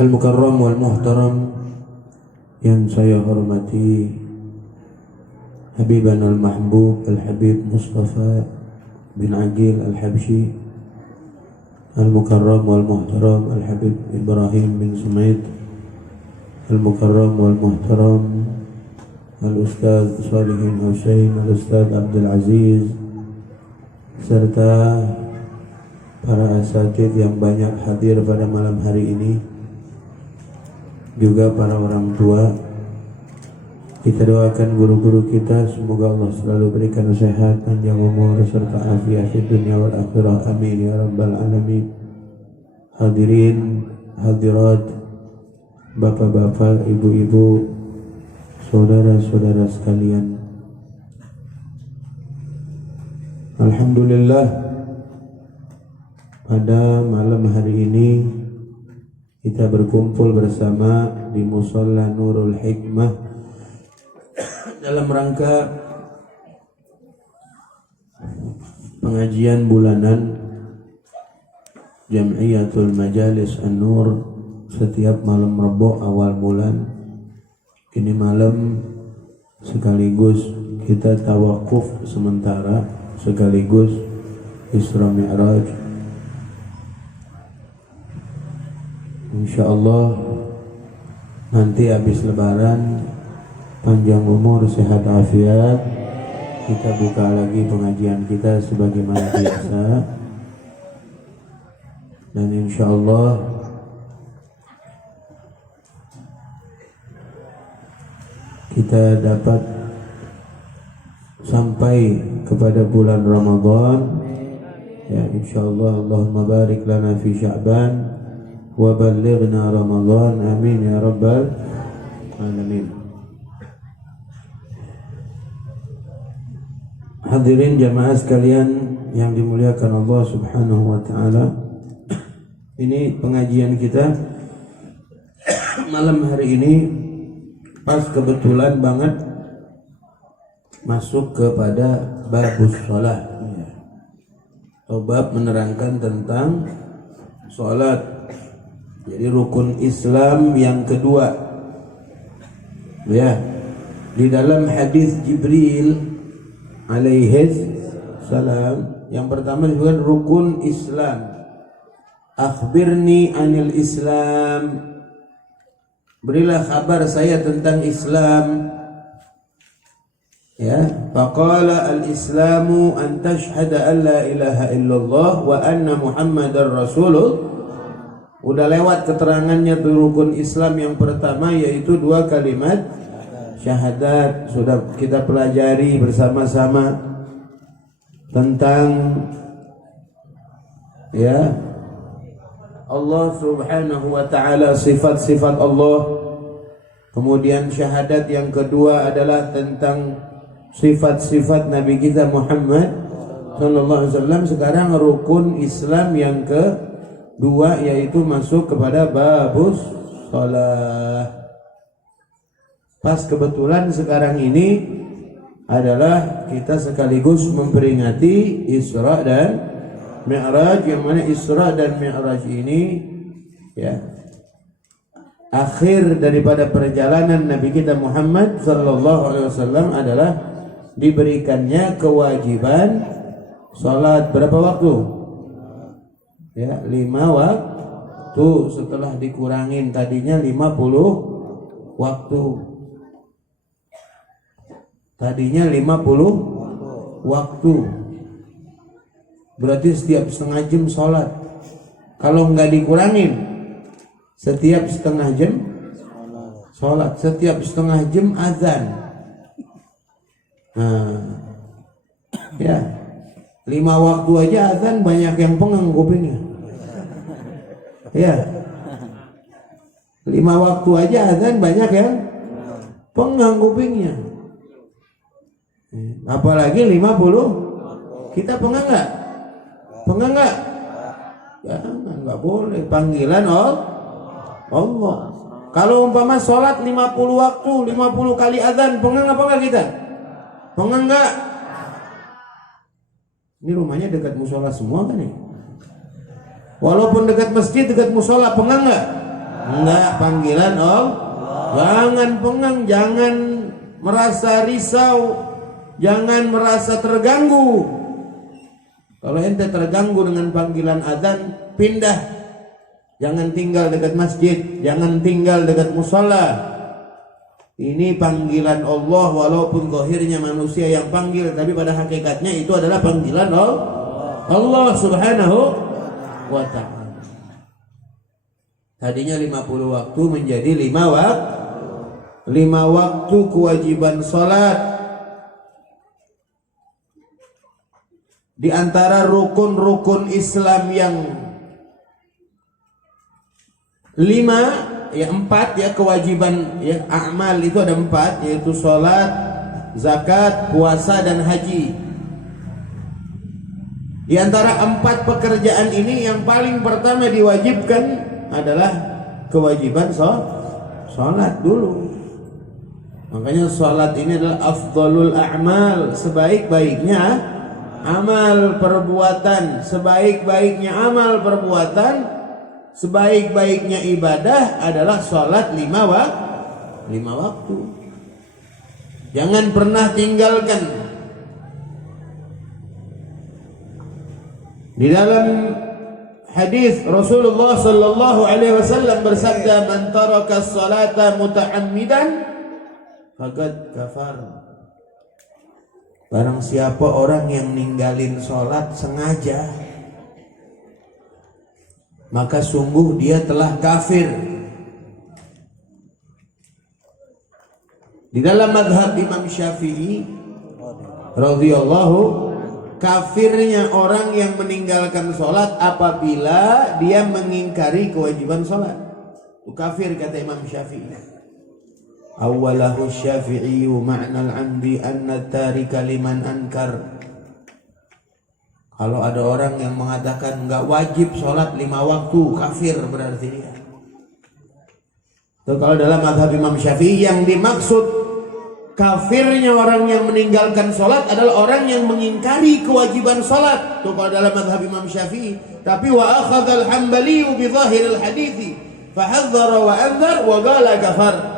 Al-Mukarram wal Muhtaram yang saya hormati, Habibana al-Mahbub Al-Habib Mustafa bin Aqil Al-Habsyi, Al-Mukarram wal Muhtaram Al-Habib Ibrahim bin Sumaid, Al-Mukarram wal Muhtaram Al-Ustaz Salihin Husain, Al-Ustaz Abdul Aziz, serta para asatidz yang banyak hadir pada malam hari ini, juga para orang tua. Kita doakan guru-guru kita, semoga Allah selalu berikan sehat, panjang umur serta afiat di dunia wal akhirah, amin ya rabbal alamin. Hadirin hadirat, bapak-bapak, ibu-ibu, saudara-saudara sekalian, alhamdulillah pada malam hari ini kita berkumpul bersama di Musalla Nurul Hikmah dalam rangka pengajian bulanan Jam'iyatul Majalis An-Nur setiap malam Rabu awal bulan. Ini malam sekaligus kita tawakuf sementara, sekaligus Isra Mi'raj. InsyaAllah nanti habis lebaran, panjang umur, sehat afiat, kita buka lagi pengajian kita sebagaimana biasa. Dan insyaallah kita dapat sampai kepada bulan Ramadan. Ya, insyaallah. Allahumma barik lana fi Sya'ban wa ballighna Ramadan, amin ya rabbal alamin. Hadirin jamaah sekalian yang dimuliakan Allah Subhanahu wa taala, ini pengajian kita malam hari ini pas kebetulan banget masuk kepada babus shalah, atau bab menerangkan tentang salat. Jadi rukun Islam yang kedua. Ya. Di dalam hadis Jibril alaihi salam, yang pertama disebutkan rukun Islam. Akhbirni anil Islam. Berilah kabar saya tentang Islam. Ya, faqala al-Islamu an tashhada an la ilaha illallah wa anna Muhammadar Rasulullah. Udah lewat keterangannya tuh rukun Islam yang pertama, yaitu dua kalimat syahadat. Sudah kita pelajari bersama-sama tentang ya Allah Subhanahu wa taala, sifat-sifat Allah. Kemudian syahadat yang kedua adalah tentang sifat-sifat Nabi kita Muhammad sallallahu alaihi wasallam. Sekarang rukun Islam yang kedua, yaitu masuk kepada babus shalah. Pas kebetulan sekarang ini adalah kita sekaligus memperingati Isra dan Mi'raj, yang mana Isra dan Mi'raj ini ya akhir daripada perjalanan Nabi kita Muhammad sallallahu alaihi wasallam adalah diberikannya kewajiban salat berapa waktu? Ya, 5 waktu, setelah dikurangin tadinya 50 waktu. Tadinya 50 waktu. Berarti setiap setengah jam sholat. Kalau nggak dikurangin, setiap setengah jam sholat. Setiap setengah jam azan. Nah, ya, 5 waktu aja azan banyak yang pengang kupingnya. Ya, 5 waktu aja azan banyak yang pengang kupingnya. Apalagi 50. Kita pengang nggak? Pengang nggak? Jangan, nggak boleh. Panggilan Allah. Kalau umpama sholat 50 waktu, 50 kali azan, pengang apa nggak kita? Pengang nggak? Ini rumahnya dekat musola semua kan ya? Walaupun dekat masjid, dekat musola, pengang nggak? Enggak, panggilan Allah. Jangan pengang, jangan merasa risau, jangan merasa terganggu. Kalau ente terganggu dengan panggilan azan, pindah. Jangan tinggal dekat masjid, jangan tinggal dekat musola. Ini panggilan Allah, walaupun zahirnya manusia yang panggil, tapi pada hakikatnya itu adalah panggilan Allah Subhanahu wa ta'ala. Tadinya 50 waktu menjadi 5 waktu. 5 waktu kewajiban salat. Di antara rukun-rukun Islam yang 4 ya kewajiban ya amal itu ada 4, yaitu salat, zakat, puasa dan haji. Di antara 4 pekerjaan ini yang paling pertama diwajibkan adalah kewajiban salat dulu. Makanya salat ini adalah afdalul a'mal, sebaik-baiknya amal perbuatan, sebaik-baiknya amal perbuatan, sebaik-baiknya ibadah adalah salat 5 waktu. Jangan pernah tinggalkan. Di dalam hadis Rasulullah sallallahu alaihi wasallam bersabda, "Man taraka as-salata muta'ammidan faqad kafar." Barang siapa orang yang ninggalin salat sengaja, maka sungguh dia telah kafir. Di dalam mazhab Imam Syafi'i radhiyallahu, kafirnya orang yang meninggalkan sholat apabila dia mengingkari kewajiban sholat. Itu kafir kata Imam Syafi'i. Awalahu Syafi'i ma'nal amdi anna tarika liman ankar. Kalau ada orang yang mengatakan enggak wajib sholat 5 waktu, kafir berarti dia. Itu kalau dalam mazhab Imam Syafi'i yang dimaksud kafirnya orang yang meninggalkan sholat adalah orang yang mengingkari kewajiban sholat. Itu kalau dalam mazhab Imam Syafi'i. Tapi wa akhadhal Hambali bi zahiril hadithi fahadzara wa anzar wa qala kafar.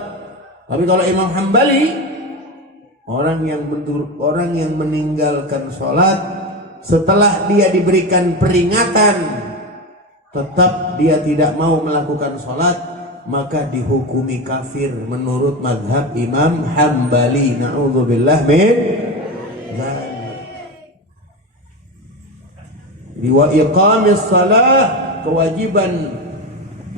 Tapi kalau Imam Hambali, orang yang meninggalkan sholat setelah dia diberikan peringatan tetap dia tidak mau melakukan sholat, maka dihukumi kafir menurut mazhab Imam Hambali. Na'udzubillah min dzalik. Wa iqamis shalah, kewajiban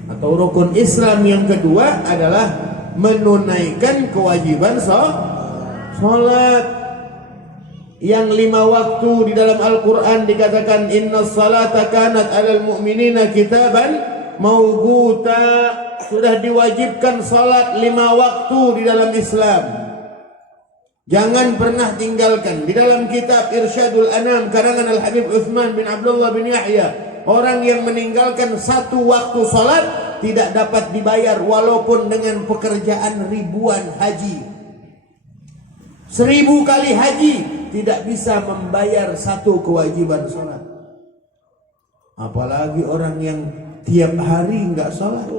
atau rukun Islam yang kedua adalah menunaikan kewajiban salat. Yang 5 waktu di dalam Al-Quran dikatakan innas salata kanat 'alal mu'minina kitaban mauquta. Sudah diwajibkan salat 5 waktu di dalam Islam. Jangan pernah tinggalkan. Di dalam kitab Irsyadul Anam karangan Al-Habib Utsman bin Abdullah bin Yahya, orang yang meninggalkan 1 waktu salat tidak dapat dibayar walaupun dengan pekerjaan ribuan haji. 1000 kali haji tidak bisa membayar 1 kewajiban salat. Apalagi orang yang tiap hari enggak salat.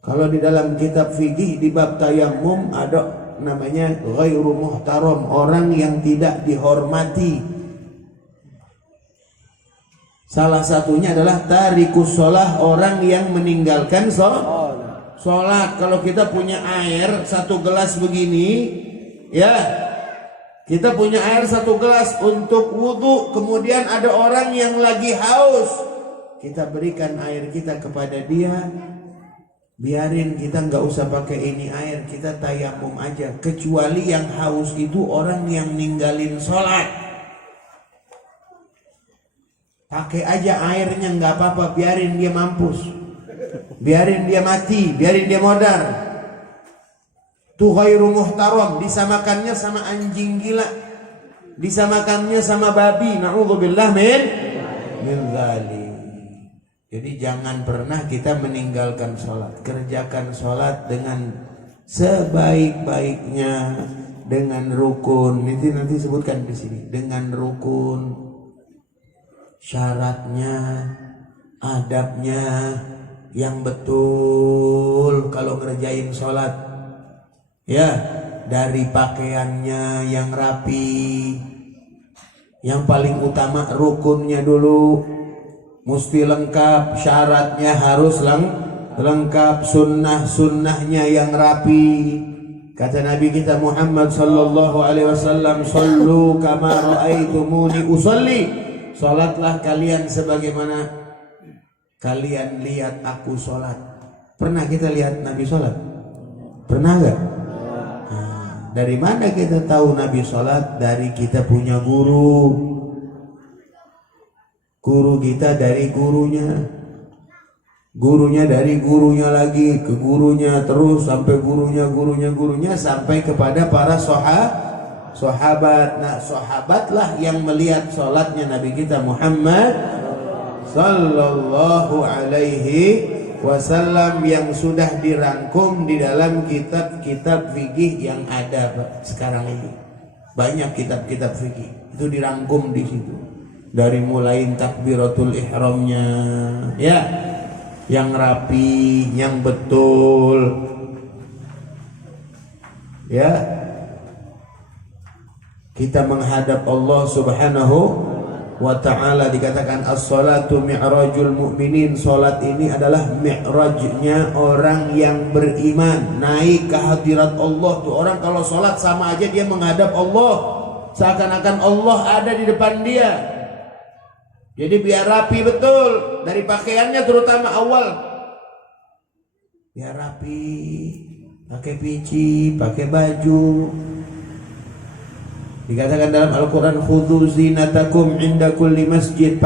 Kalau di dalam kitab fikih di bab tayammum ada namanya ghairu muhtaram, orang yang tidak dihormati. Salah satunya adalah tarikus shalah, orang yang meninggalkan sholat. Kalau kita punya air 1 gelas begini, ya, kita punya air 1 gelas untuk wudhu, kemudian ada orang yang lagi haus, kita berikan air kita kepada dia. Biarin, kita nggak usah pakai ini air, kita tayamum aja. Kecuali yang haus itu orang yang ninggalin sholat. Pakai aja airnya, nggak apa-apa, biarin dia mampus, biarin dia mati, biarin dia modar. Itu ghairu muhtaram, disamakannya sama anjing gila, disamakannya sama babi. Na'udzubillah min dzalik. Jadi jangan pernah kita meninggalkan sholat. Kerjakan sholat dengan sebaik-baiknya, dengan rukun. Nanti sebutkan di sini. Dengan rukun, syaratnya, adabnya yang betul kalau ngerjain sholat. Ya, dari pakaiannya yang rapi. Yang paling utama rukunnya dulu mesti lengkap, syaratnya harus lengkap, sunnahnya yang rapi. Kata Nabi kita Muhammad sallallahu alaihi wasallam, "Shallu kama raaitumuni usolli." Salatlah kalian sebagaimana kalian lihat aku salat. Pernah kita lihat Nabi salat? Pernah enggak? Dari mana kita tahu Nabi salat? Dari kita punya guru. Guru kita dari gurunya. Gurunya dari gurunya lagi ke gurunya, terus sampai gurunya sampai kepada para sahabat. Nah, sahabatlah yang melihat salatnya Nabi kita Muhammad sallallahu alaihi wasallam yang sudah dirangkum di dalam kitab-kitab fikih yang ada sekarang ini. Banyak kitab-kitab fikih itu dirangkum di situ. Dari mulai takbiratul ihramnya, ya, yang rapi, yang betul, ya. Kita menghadap Allah Subhanahu wa ta'ala, dikatakan as-salatu mi'rajul mu'minin. Salat ini adalah mi'rajnya orang yang beriman, naik ke hadirat Allah. Tuh orang kalau salat sama aja dia menghadap Allah, seakan-akan Allah ada di depan dia. Jadi biar rapi betul, dari pakaiannya terutama awal, biar rapi, pakai pici, pakai baju. Dikatakan dalam Al-Quran, khudhu zinatakum inda kulli masjid.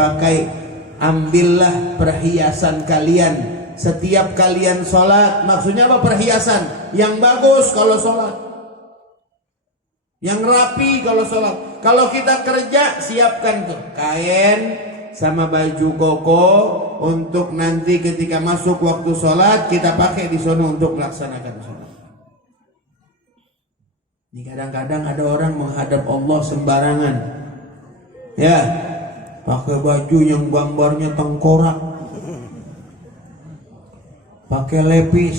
Ambillah perhiasan kalian setiap kalian sholat. Maksudnya apa perhiasan? Yang bagus kalau sholat, yang rapi kalau sholat. Kalau kita kerja, siapkan tuh kain sama baju koko untuk nanti ketika masuk waktu sholat kita pakai di sana untuk melaksanakan sholat. Ini kadang-kadang ada orang menghadap Allah sembarangan, ya, pakai baju yang gambarnya tengkorak, pakai lepis.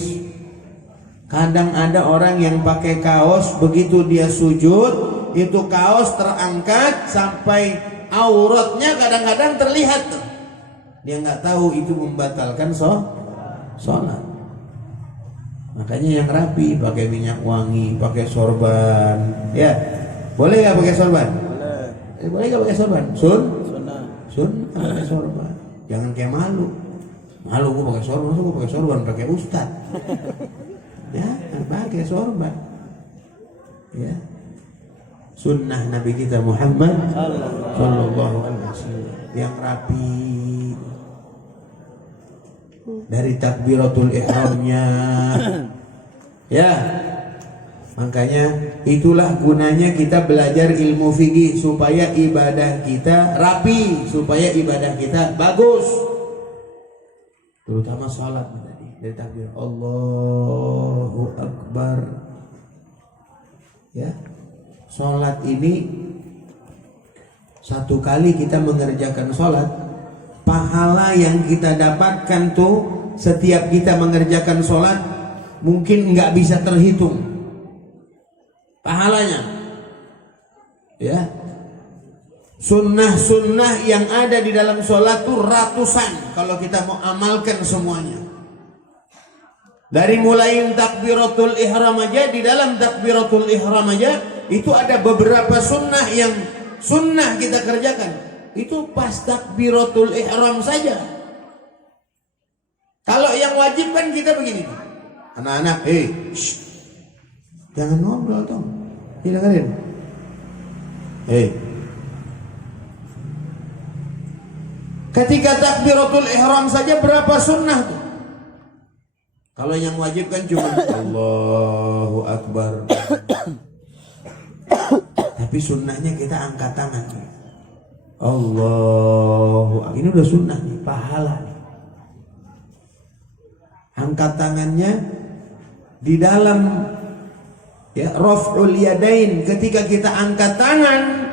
Kadang ada orang yang pakai kaos, begitu dia sujud itu kaos terangkat sampai auratnya kadang-kadang terlihat. Dia nggak tahu itu membatalkan sholat. Makanya yang rapi, pakai minyak wangi, pakai sorban, ya. Boleh nggak pakai sorban? Boleh. Boleh nggak pakai sorban? Sun pakai sorban. Jangan kayak malu gue pakai sorban, gue pakai sorban pakai ustad. Ya, pakai sorban. Ya. Sunnah Nabi kita Muhammad sallallahu alaihi wasallam yang rapi. Dari takbiratul ihramnya, ya. Makanya itulah gunanya kita belajar ilmu fikih, supaya ibadah kita rapi, supaya ibadah kita bagus, terutama salat tadi. Dari takbir Allahu Akbar, ya. Salat ini satu kali kita mengerjakan salat, pahala yang kita dapatkan tuh setiap kita mengerjakan sholat mungkin nggak bisa terhitung pahalanya, ya. Sunnah yang ada di dalam sholat tuh ratusan kalau kita mau amalkan semuanya. Dari mulai takbiratul ihram aja, di dalam takbiratul ihram aja itu ada beberapa sunnah yang sunnah kita kerjakan. Itu pas takbiratul ihram saja. Kalau yang wajib kan kita begini, anak-anak, jangan ngobrol dong, dengerin. Ketika takbiratul ihram saja berapa sunnah tuh? Kalau yang wajib kan cuma Allahu Akbar. Tapi sunnahnya kita angkat tangan. Allahu, ini udah sunnah nih, pahala nih. Angkat tangannya di dalam, ya, raf'ul yadain, ketika kita angkat tangan,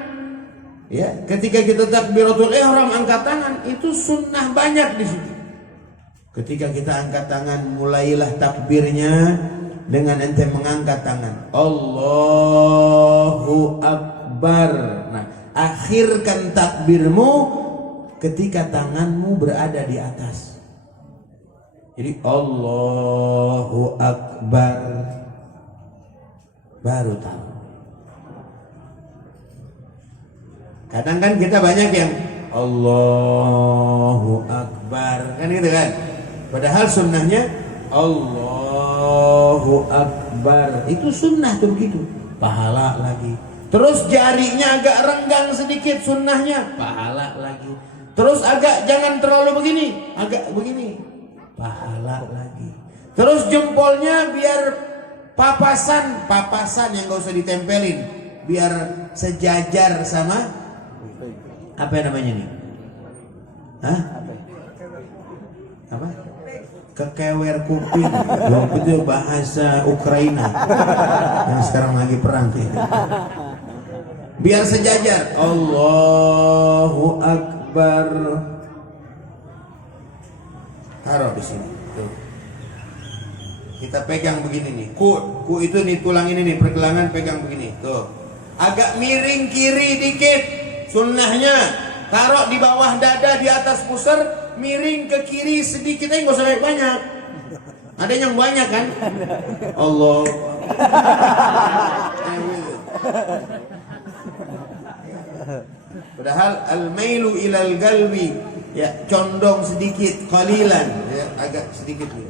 Ya, ketika kita takbiratul ihram angkat tangan itu sunnah banyak di situ. Ketika kita angkat tangan mulailah takbirnya dengan ente mengangkat tangan. Allahu Akbar. Nah, akhirkan takbirmu ketika tanganmu berada di atas. Jadi Allahu Akbar baru tahu. Kadang kan kita banyak yang Allahu Akbar kan gitu kan. Padahal sunnahnya Allahu Akbar. Itu sunnah tuh begitu. Pahala lagi. Terus jarinya agak renggang sedikit sunnahnya. Pahala lagi. Terus agak jangan terlalu begini. Agak begini. Pahala lagi. Terus jempolnya biar papasan yang gak usah ditempelin. Biar sejajar sama apa yang namanya nih? Hah? Apa? Kekewer kuping. Itu bahasa Ukraina yang sekarang lagi perang. Biar sejajar. Allahu Akbar. Taruh di sini. Tuh. Kita pegang begini nih. Ku itu nih tulang ini nih pergelangan pegang begini. Tuh. Agak miring kiri dikit. Sunnahnya taruh di bawah dada di atas pusar, miring ke kiri sedikit aja nggak usah banyak. Ada yang banyak kan? Allah. Padahal al-mailu ilal galbi ya condong sedikit, qalilan ya, agak sedikit ya.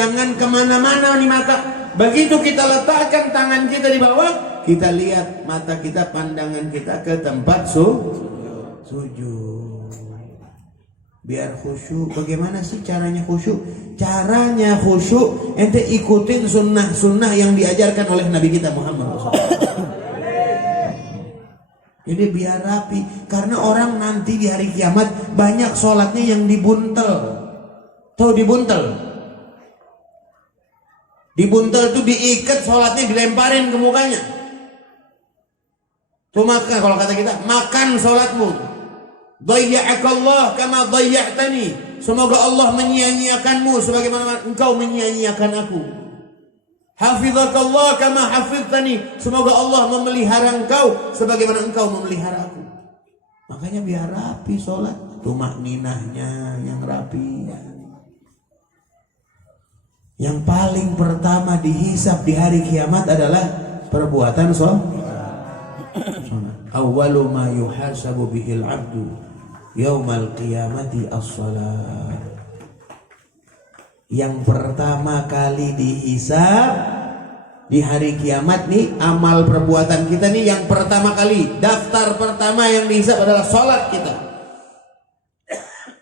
Jangan kemana-mana nih mata. Begitu kita letakkan tangan kita di bawah, kita lihat mata kita, pandangan kita ke tempat sujud. Biar khusyuk. Bagaimana sih caranya khusyuk? Caranya khusyuk ente ikutin sunnah-sunnah yang diajarkan oleh Nabi kita Muhammad SAW. Jadi biar rapi. Karena orang nanti di hari kiamat banyak sholatnya yang dibuntel. Tahu dibuntel? Dibuntel itu diikat sholatnya dilemparin ke mukanya. Tuh makan kalau kata kita makan sholatmu. Dayya'akallah kama dayya'tani. Semoga Allah menyia-nyiakanmu sebagaimana engkau menyia-nyiakan aku. Hafizakallah kama hafiztani. Semoga Allah memelihara engkau sebagaimana engkau memelihara aku. Makanya biar rapi sholat. Tumakninahnya yang rapi. Yang paling pertama dihisab di hari kiamat adalah perbuatan sholat. Awwalu ma yuhasabu bihil abdu yaumal qiyamati as-salat. Yang pertama kali dihisab di hari kiamat nih, amal perbuatan kita nih yang pertama kali, daftar pertama yang dihisab adalah sholat kita.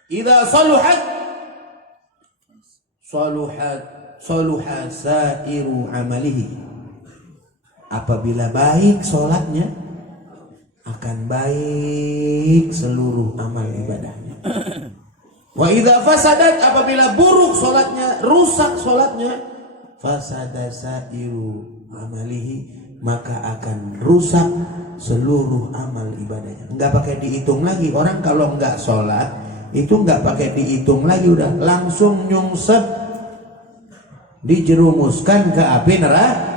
Idza saluha sairu amalihi. Apabila baik sholatnya, akan baik seluruh amal ibadahnya. Wa idza fasadat, apabila buruk sholatnya, rusak sholatnya, fasada sairu amalihi, maka akan rusak seluruh amal ibadahnya. Enggak pakai dihitung lagi. Orang kalau enggak sholat itu enggak pakai dihitung lagi, udah langsung nyungsep, dijerumuskan ke api neraka.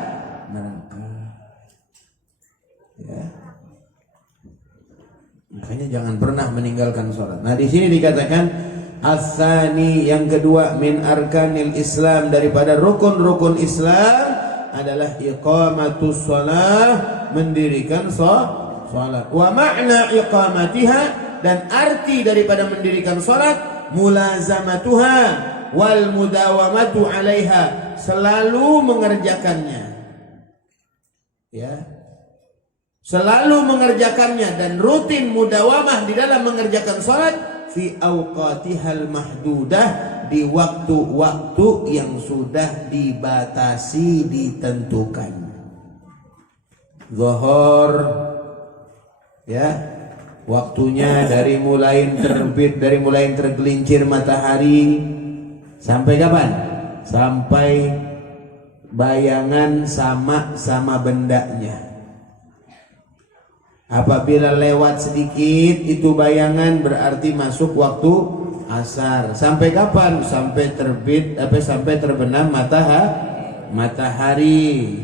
Ya. Makanya jangan pernah meninggalkan sholat. Nah di sini dikatakan as-tsani, yang kedua, min arkanil Islam, daripada rukun-rukun Islam adalah iqamatus shalah, mendirikan sholat. Wa ma'na iqamatiha, dan arti daripada mendirikan sholat, mulazamatuha wal mudawamatu alaiha, selalu mengerjakannya. Ya. Selalu mengerjakannya dan rutin mudawamah di dalam mengerjakan salat fi awqatihal mahdudah, di waktu-waktu yang sudah dibatasi, ditentukan. Zuhur ya, waktunya dari mulai terbit, dari mulai tergelincir matahari sampai kapan? Sampai bayangan sama bendanya. Apabila lewat sedikit itu bayangan berarti masuk waktu asar. Sampai kapan? Sampai terbit sampai terbenam matahari.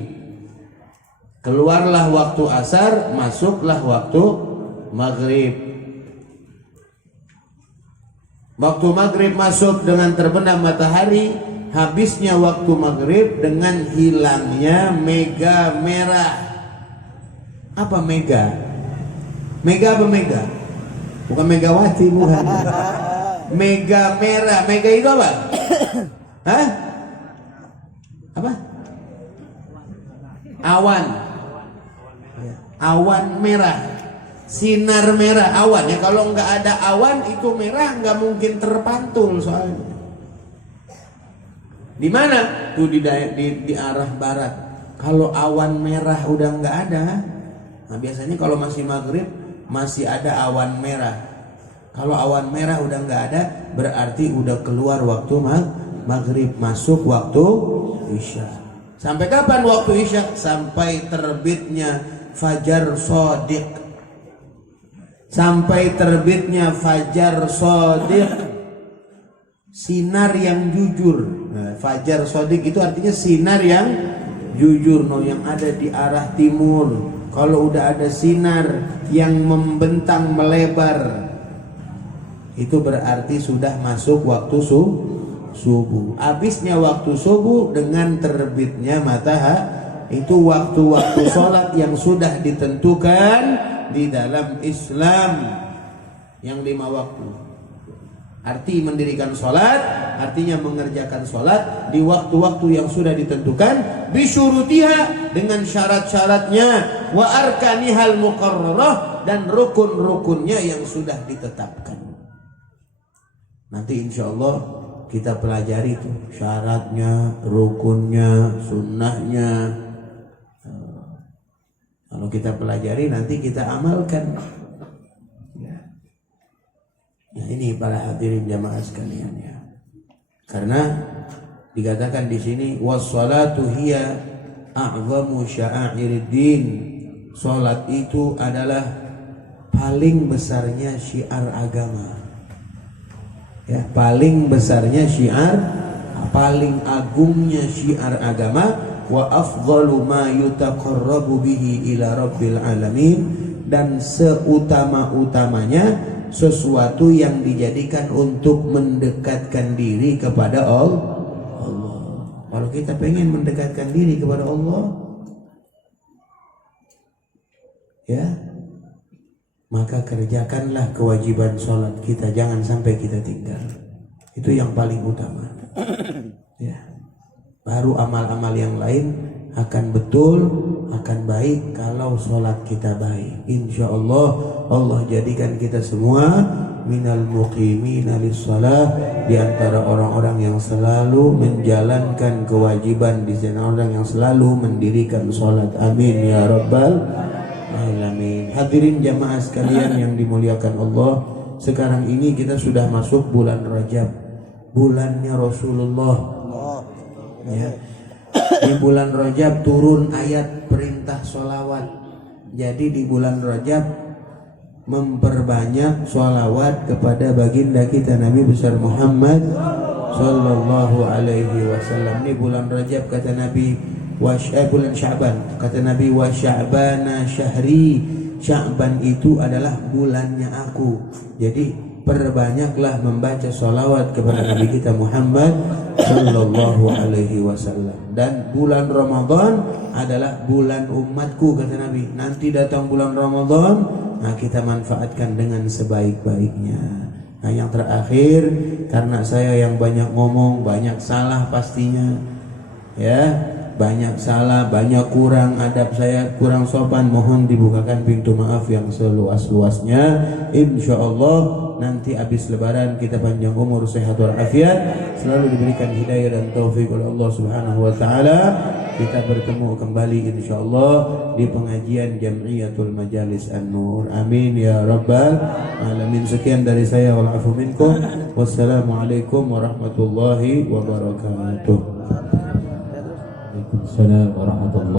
Keluarlah waktu asar, masuklah waktu maghrib. Waktu maghrib masuk dengan terbenam matahari, habisnya waktu maghrib dengan hilangnya mega merah. Apa mega? Mega apa mega? Bukan Megawati, bukan. Mega merah. Mega itu apa? Hah? Apa? Awan. Awan merah. Sinar merah. Awan ya, kalau nggak ada awan itu merah nggak mungkin terpantul soalnya. Di mana? Tuh di arah barat. Kalau awan merah udah nggak ada, nah biasanya kalau masih maghrib masih ada awan merah. Kalau awan merah udah nggak ada, berarti udah keluar waktu maghrib, masuk waktu isya. Sampai kapan waktu isya? Sampai terbitnya fajar shadiq. Sampai terbitnya fajar shadiq, sinar yang jujur. Nah, fajar shadiq itu artinya sinar yang jujur, yang ada di arah timur. Kalau udah ada sinar yang membentang melebar, itu berarti sudah masuk waktu subuh. Habisnya waktu subuh dengan terbitnya matahari, itu waktu-waktu sholat yang sudah ditentukan di dalam Islam, yang 5 waktu. Arti mendirikan sholat artinya mengerjakan sholat di waktu-waktu yang sudah ditentukan, bisyurutiha, dengan syarat-syaratnya, wa arkanihal muqarrarah, dan rukun-rukunnya yang sudah ditetapkan. Nanti insya Allah kita pelajari itu syaratnya, rukunnya, sunnahnya. Kalau kita pelajari nanti kita amalkan. Ya, ini para hadirin jamaah sekalian ya. Karena dikatakan di sini was-salatu hiya a'zamu sya'airiddin. Salat itu adalah paling besarnya syiar agama. Ya, paling besarnya syiar, paling agungnya syiar agama, wa afdalu ma yutaqarrabu bihi ila rabbil alamin, dan seutama-utamanya sesuatu yang dijadikan untuk mendekatkan diri kepada Allah. Kalau kita pengen mendekatkan diri kepada Allah, ya, maka kerjakanlah kewajiban sholat kita, jangan sampai kita tinggal. Itu yang paling utama. Ya, baru amal-amal yang lain akan betul, akan baik kalau sholat kita baik. Insya Allah Allah jadikan kita semua minal muqimina lis-shalah, di antara orang-orang yang selalu menjalankan kewajiban, di sana orang yang selalu mendirikan sholat. Amin ya rabbal alamin. Hadirin jamaah sekalian yang dimuliakan Allah, sekarang ini kita sudah masuk bulan Rajab, bulannya Rasulullah. Ya. Di bulan Rajab turun ayat perintah sholawat. Jadi di bulan Rajab memperbanyak sholawat kepada baginda kita Nabi besar Muhammad sallallahu alaihi wasallam. Ini bulan Rajab kata Nabi, bulan Sya'ban kata Nabi, wa sya'bana syahri, Sya'ban itu adalah bulannya aku. Jadi perbanyaklah membaca sholawat kepada Nabi kita Muhammad sallallahu alaihi wasallam. Dan bulan Ramadan adalah bulan umatku kata Nabi. Nanti datang bulan Ramadan, nah kita manfaatkan dengan sebaik-baiknya. Nah yang terakhir, karena saya yang banyak ngomong, banyak salah pastinya, ya, banyak salah, banyak kurang adab saya, kurang sopan, mohon dibukakan pintu maaf yang seluas-luasnya. Insya Allah nanti habis lebaran kita panjang umur, sehat walafiat, selalu diberikan hidayah dan taufik oleh Allah Subhanahu wa taala. Kita bertemu kembali insya Allah di pengajian Jam'iyatul Majalis An-Nur. Amin ya rabbal alamin. Sekian dari saya, wal afu minkum. Wassalamualaikum warahmatullahi wabarakatuh. Waalaikumsalam warahmatullahi